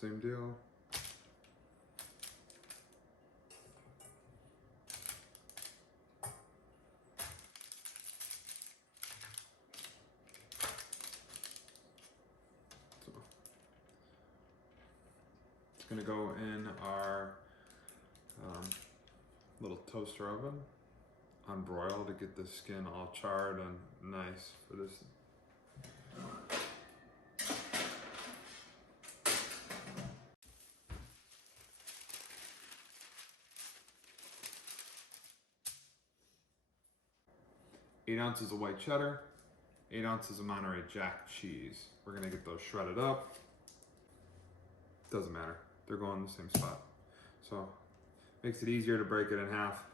same deal. So it's gonna go in our little toaster oven on broil to get the skin all charred and nice for this. 8 ounces of white cheddar, 8 ounces of Monterey Jack cheese. We're gonna get those shredded up. Doesn't matter, they're going in the same spot. So, makes it easier to break it in half.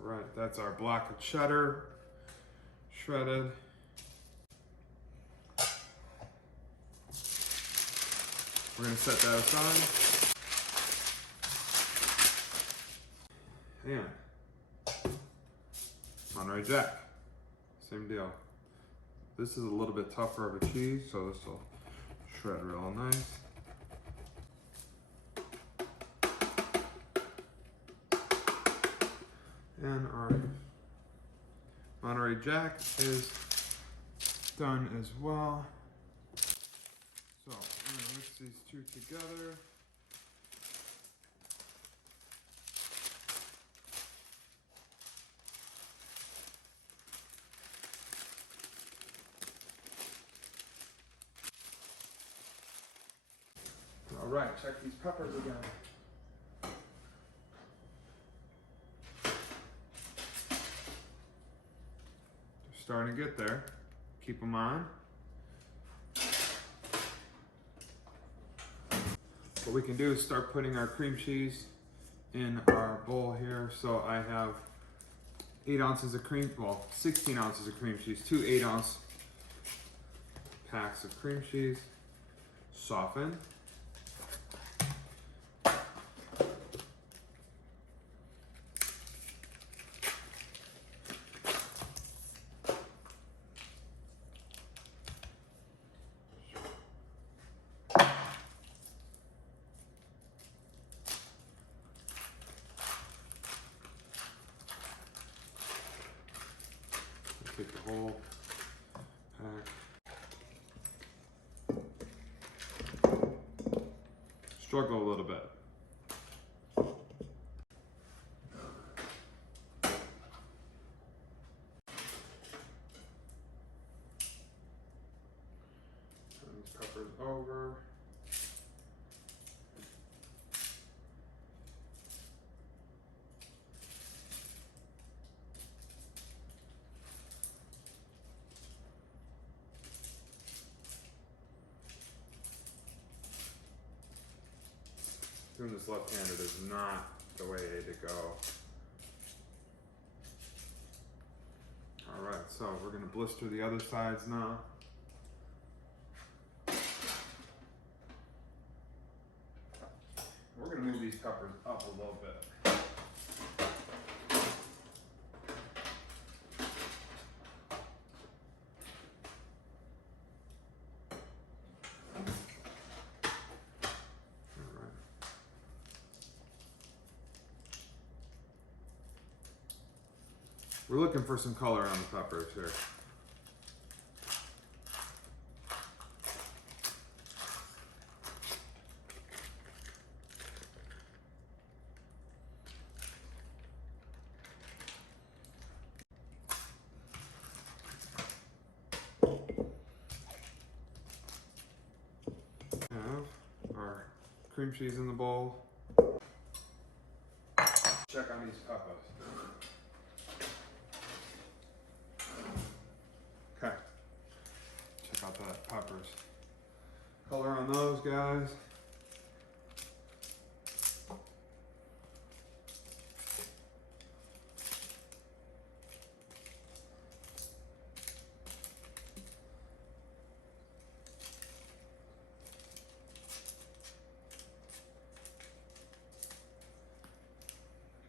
All right, that's our block of cheddar, shredded. We're gonna set that aside. And Monterey Jack, same deal. This is a little bit tougher of a cheese, so this will shred real nice. And our Monterey Jack is done as well. So I'm gonna mix these two together. All right, check these peppers again. They're starting to get there. Keep them on. What we can do is start putting our cream cheese in our bowl here. So I have 8 ounces of cream, well, 16 ounces of cream cheese, 2 8-ounce packs of cream cheese. Soften. Take the whole pack. Struggle a little bit. Turn these peppers over. Doing this left-handed is not the way to go. All right, so we're gonna blister the other sides now. We're gonna move these peppers up a little bit. We're looking for some color on the peppers here. Have our cream cheese in the bowl. Check on these peppers. Okay, check out that peppers. Color on those guys.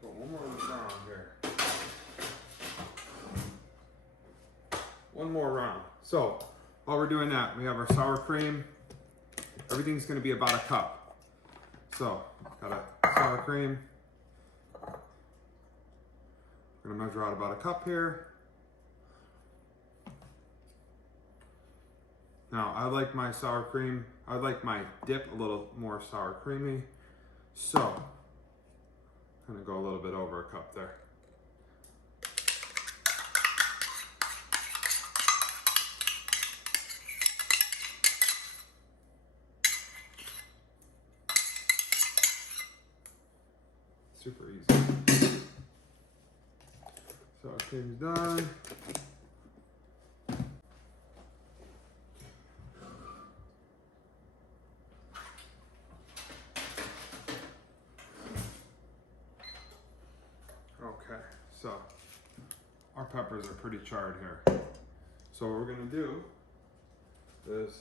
Put one more round here. One more So while we're doing that, we have our sour cream. Everything's gonna be about a cup. So got a sour cream. I'm gonna measure out about a cup here. Now I like my sour cream, I like my dip a little more sour creamy. So I'm gonna go a little bit over a cup there. Super easy. Sour cream's done. Okay, so our peppers are pretty charred here. So what we're gonna do is,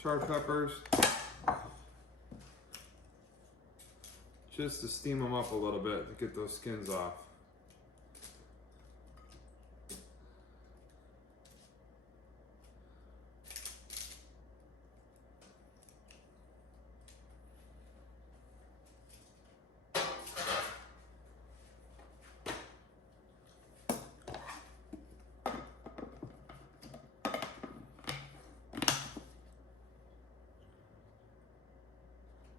charred peppers, just to steam them up a little bit to get those skins off.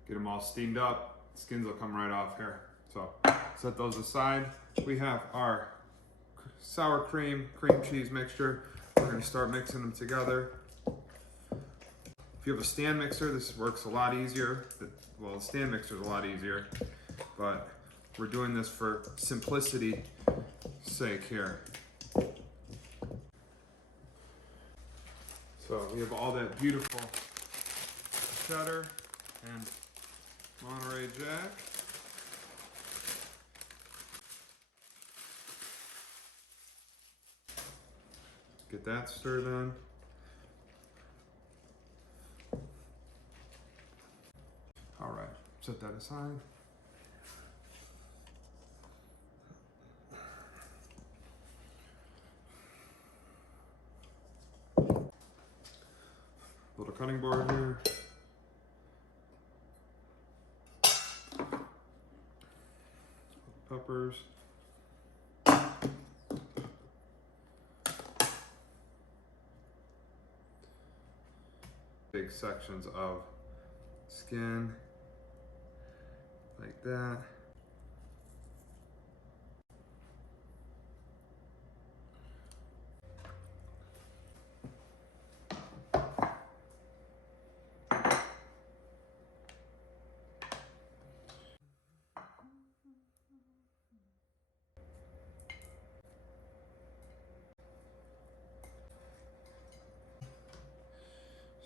Get them all steamed up, skins will come right off here. So set those aside. We have our sour cream cheese mixture. We're gonna start mixing them together. If you have a stand mixer, this works a lot easier. Well, the stand mixer is a lot easier, but we're doing this for simplicity's sake here. So we have all that beautiful cheddar and Monteray Jack. Get that stirred on. All right, set that aside. Little cutting board here. Peppers. Big sections of skin, like that.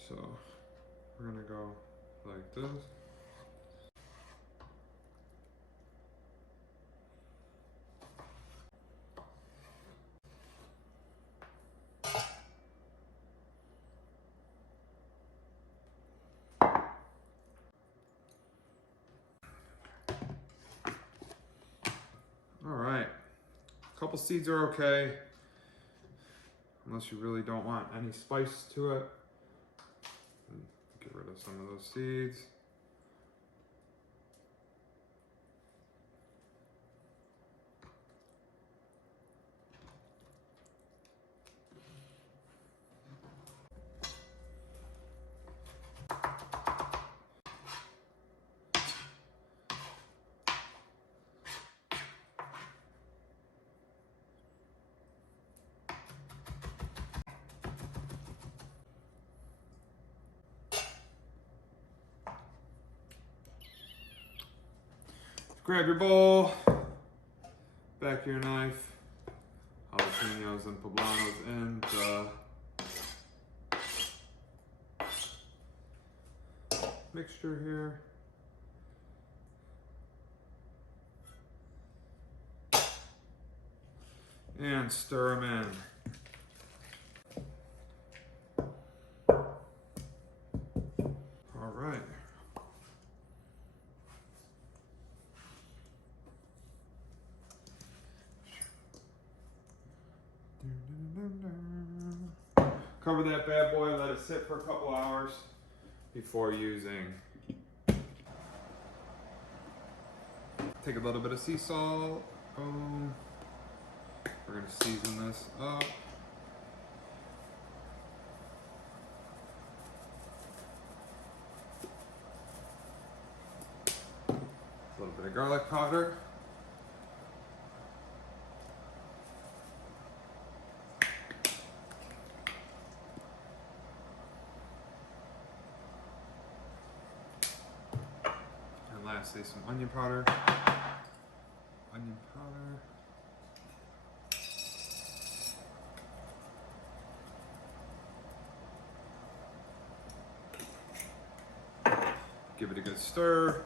So we're gonna go like this. All right, a couple seeds are okay, unless you really don't want any spice to it. Get rid of some of those seeds. Grab your bowl, back of your knife, jalapeños and Pablanos in the mixture here. And stir them in. All right. Cover that bad boy, let it sit for a couple hours before using. Take a little bit of sea salt. Boom. We're gonna season this up. A little bit of garlic powder. And lastly, some onion powder. Onion powder. Give it a good stir.